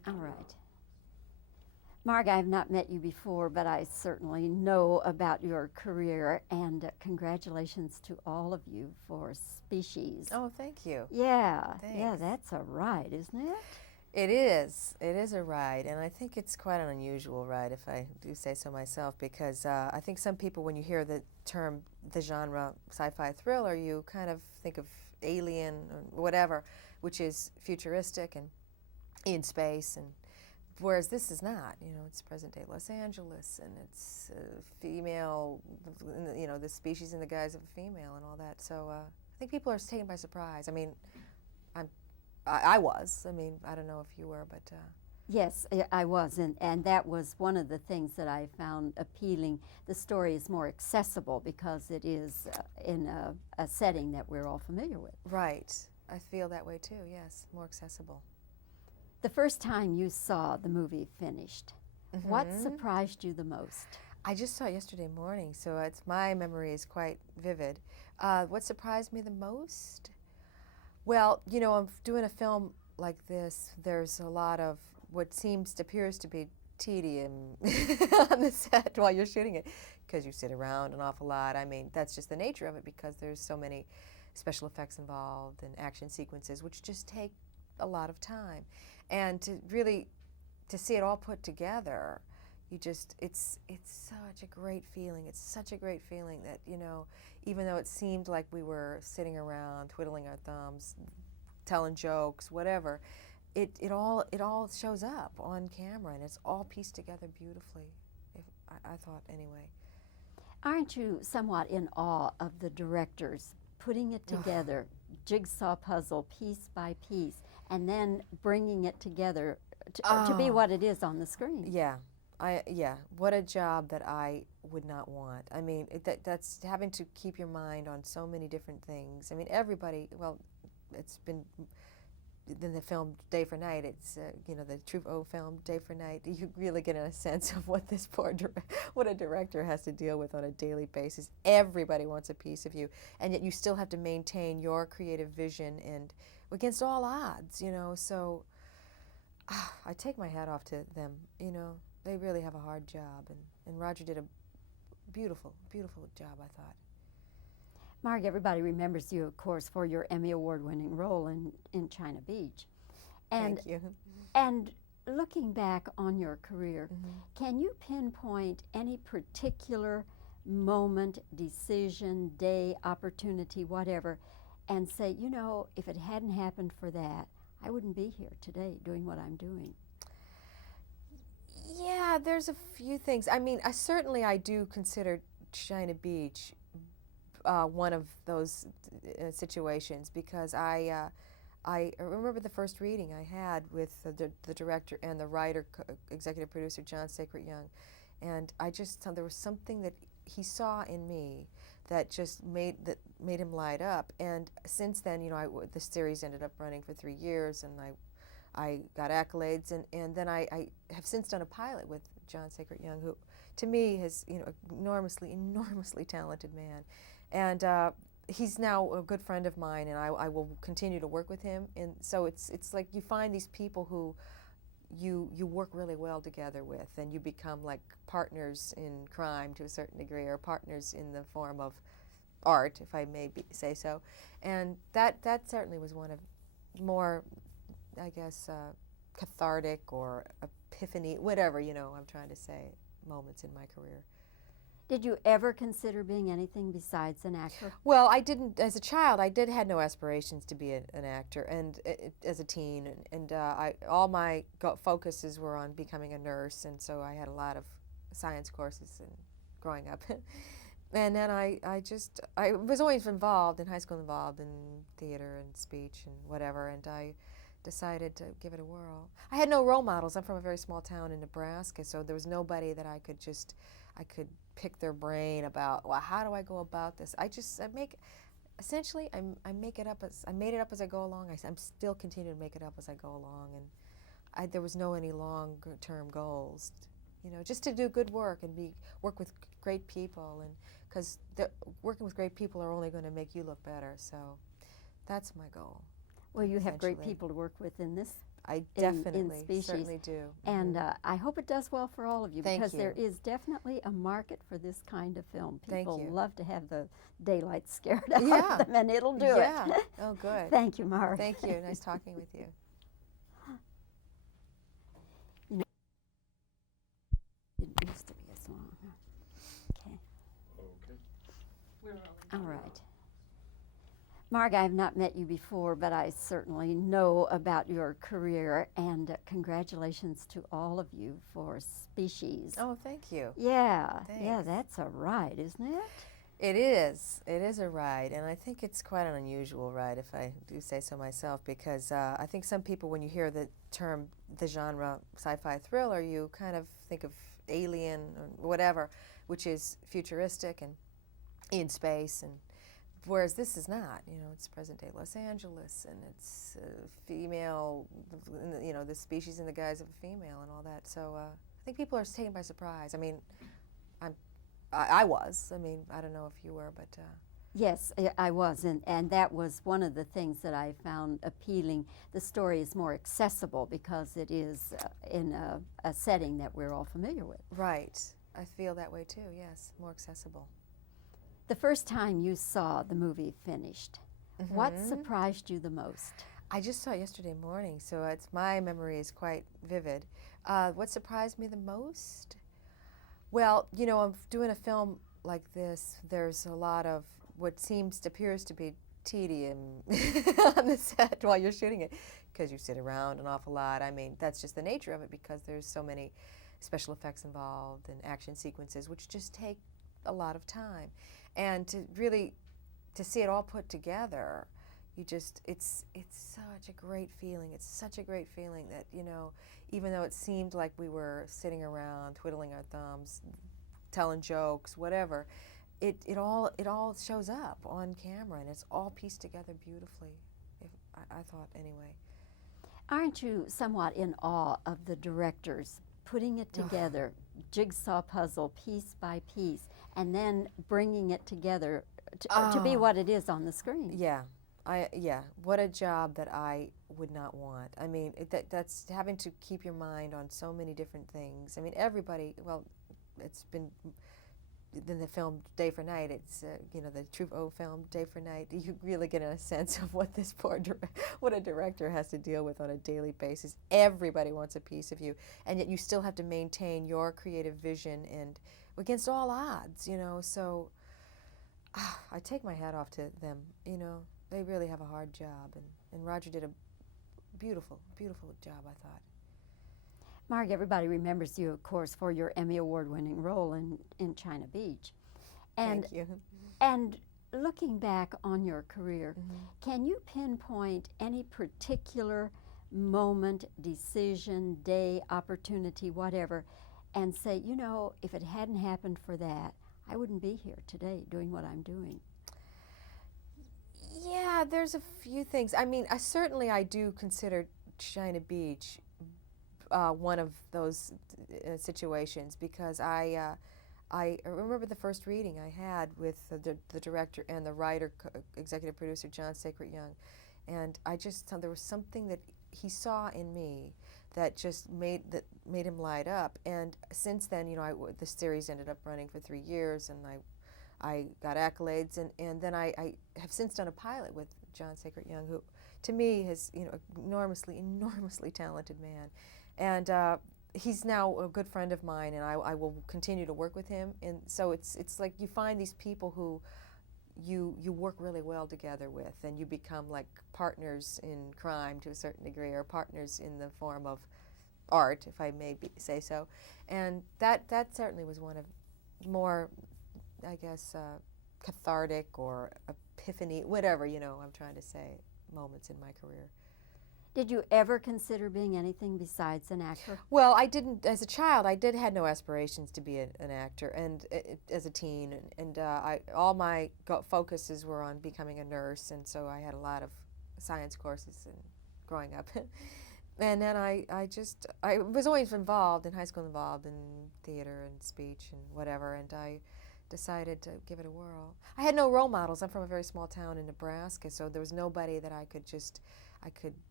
All right. Marg, I have not met you before, but I certainly know about your career, and congratulations to all of you for Species. Oh, thank you. Yeah, Thanks. that's a ride, isn't it? It is. It is a ride, and I think it's quite an unusual ride, if I do say so myself, because I think some people, when you hear the term, the genre sci-fi thriller, you kind of think of Alien or whatever, which is futuristic and in space, and whereas this is not. You know, it's present-day Los Angeles, and it's female, you know, the species in the guise of a female and all that. So I think people are taken by surprise. I mean, I was. I mean, I don't know if you were, but... Yes, I was, and that was one of the things that I found appealing. The story is more accessible because it is in a setting that we're all familiar with. Right. I feel that way too, yes. More accessible. The first time you saw the movie finished, what surprised you the most? I just saw it yesterday morning, so my memory is quite vivid. What surprised me the most? Well, you know, I'm doing a film like this. There's a lot of what appears to be tedium on the set while you're shooting it, because you sit around an awful lot. I mean, that's just the nature of it, because there's so many special effects involved and action sequences, which just take a lot of time. And to see it all put together, it's such a great feeling. It's such a great feeling that, you know, even though it seemed like we were sitting around twiddling our thumbs, telling jokes, whatever, it all shows up on camera, and it's all pieced together beautifully, I thought anyway. Aren't you somewhat in awe of the directors putting it together, jigsaw puzzle, piece by piece, and then bringing it together to be what it is on the screen? Yeah. What a job that I would not want. I mean, that's having to keep your mind on so many different things. I mean, everybody, well, it's been in the film Day for Night, it's, you know, the Truffaut film Day for Night, you really get a sense of what this what a director has to deal with on a daily basis. Everybody wants a piece of you, and yet you still have to maintain your creative vision and against all odds, you know, so I take my hat off to them, you know. They really have a hard job, and Roger did a beautiful, beautiful job, I thought. Marg, everybody remembers you, of course, for your Emmy Award-winning role in China Beach. And, Thank you. And looking back on your career, can you pinpoint any particular moment, decision, day, opportunity, whatever, and say, you know, if it hadn't happened for that, I wouldn't be here today doing what I'm doing? Yeah, there's a few things. I mean, I do consider China Beach one of those situations, because I remember the first reading I had with the director and the writer, executive producer, John Sacred Young, and I just thought there was something that he saw in me that just made him light up. And since then, you know, the series ended up running for 3 years, and I got accolades, and then I have since done a pilot with John Sacred Young, who to me is, you know, enormously talented man, and he's now a good friend of mine, and I will continue to work with him. And so it's like you find these people who you work really well together with, and you become like partners in crime to a certain degree, or partners in the form of art, if I may say so. And that certainly was one of more, I guess, cathartic or epiphany, whatever, you know, I'm trying to say, moments in my career. Did you ever consider being anything besides an actor? Well, I didn't. As a child, I had no aspirations to be an actor, and as a teen, and all my focuses were on becoming a nurse, and so I had a lot of science courses and growing up. And then I was always involved in high school, involved in theater and speech and whatever, and I decided to give it a whirl. I had no role models. I'm from a very small town in Nebraska, so there was nobody that I could pick their brain about, well, how do I go about this? I made it up as I go along. I'm still continuing to make it up as I go along, and there was no any long-term goals, you know, just to do good work and work with great people, and because working with great people are only going to make you look better. So that's my goal. Well, you have great people to work with in this I in definitely species. certainly do. And I hope it does well for all of you, Thank because you. there is definitely a market for this kind of film. Thank People you. love to have the daylight scared out Yeah. of them, and it'll do Yeah. it. Oh, good. Thank you, Marg. Thank you. Nice talking with you. It used to be as long. Okay. Okay. All right. Marg, I have not met you before, but I certainly know about your career, and congratulations to all of you for Species. Oh, thank you. Yeah, yeah, Thanks. that's a ride, isn't it? It is. It is a ride, and I think it's quite an unusual ride, if I do say so myself, because I think some people, when you hear the term, the genre sci-fi thriller, you kind of think of Alien or whatever, which is futuristic and in space, and whereas this is not. You know, it's present-day Los Angeles, and it's female, you know, the species in the guise of a female and all that. So I think people are taken by surprise. I mean, I was. I mean, I don't know if you were, but. Yes, I was, and that was one of the things that I found appealing. The story is more accessible because it is in a setting that we're all familiar with. Right. I feel that way too, yes. More accessible. The first time you saw the movie finished, what surprised you the most? I just saw it yesterday morning, so my memory is quite vivid. What surprised me the most? Well, you know, I'm doing a film like this. There's a lot of what appears to be tedium on the set while you're shooting it, because you sit around an awful lot. I mean, that's just the nature of it, because there's so many special effects involved and action sequences, which just take a lot of time. And to see it all put together, it's such a great feeling. It's such a great feeling that, you know, even though it seemed like we were sitting around twiddling our thumbs, telling jokes, whatever, it all shows up on camera, and it's all pieced together beautifully. I thought, anyway. Aren't you somewhat in awe of the directors putting it together, jigsaw puzzle, piece by piece, and then bringing it together to be what it is on the screen? Yeah. What a job that I would not want. I mean, that's having to keep your mind on so many different things. I mean, everybody, well, it's been in the film Day for Night, it's, you know, the Truffaut film Day for Night, you really get a sense of what this what a director has to deal with on a daily basis. Everybody wants a piece of you, and yet you still have to maintain your creative vision and against all odds, you know, so I take my hat off to them, you know. They really have a hard job, and Roger did a beautiful, beautiful job, I thought. Marg, everybody remembers you, of course, for your Emmy Award-winning role in China Beach. And, Thank you. And looking back on your career, can you pinpoint any particular moment, decision, day, opportunity, whatever, and say, you know, if it hadn't happened for that, I wouldn't be here today doing what I'm doing? Yeah, there's a few things. I mean, I do consider China Beach one of those situations, because I remember the first reading I had with the director and the writer, executive producer, John Sacred Young, and I just thought there was something that he saw in me that just made him light up. And since then, you know, the series ended up running for 3 years, and I got accolades, and then I have since done a pilot with John Sacred Young, who to me is, you know, enormously talented man. And he's now a good friend of mine, and I will continue to work with him. And so it's like you find these people who you work really well together with, and you become like partners in crime to a certain degree, or partners in the form of art, if I may say so. And that certainly was one of more, I guess, cathartic or epiphany, whatever, you know, I'm trying to say, moments in my career. Did you ever consider being anything besides an actor? Well, I didn't. As a child, I had no aspirations to be an actor, and as a teen, and all my focuses were on becoming a nurse, and so I had a lot of science courses growing up. And then I was always involved in high school, involved in theater and speech and whatever, and I decided to give it a whirl. I had no role models. I'm from a very small town in Nebraska, so there was nobody that I could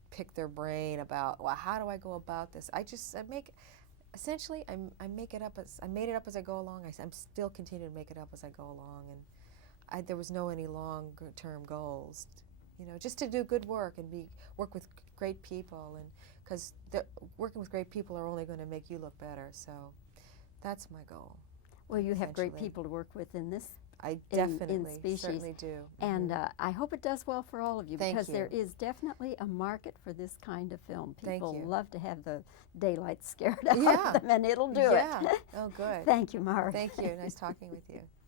pick their brain about, well, how do I go about this? Essentially, I make it up I made it up as I go along. I'm still continuing to make it up as I go along, and there was no any long-term goals, you know, just to do good work and work with great people, and because working with great people are only going to make you look better. So that's my goal. Well, you have great essentially. people to work with in this. I in definitely, species. certainly do. And I hope it does well for all of you, Thank because you. there is definitely a market for this kind of film. Thank People you. love to have the daylight scared out Yeah. of them, and it'll do Yeah. it. Oh, good. Thank you, Marg. Thank you. Nice talking with you.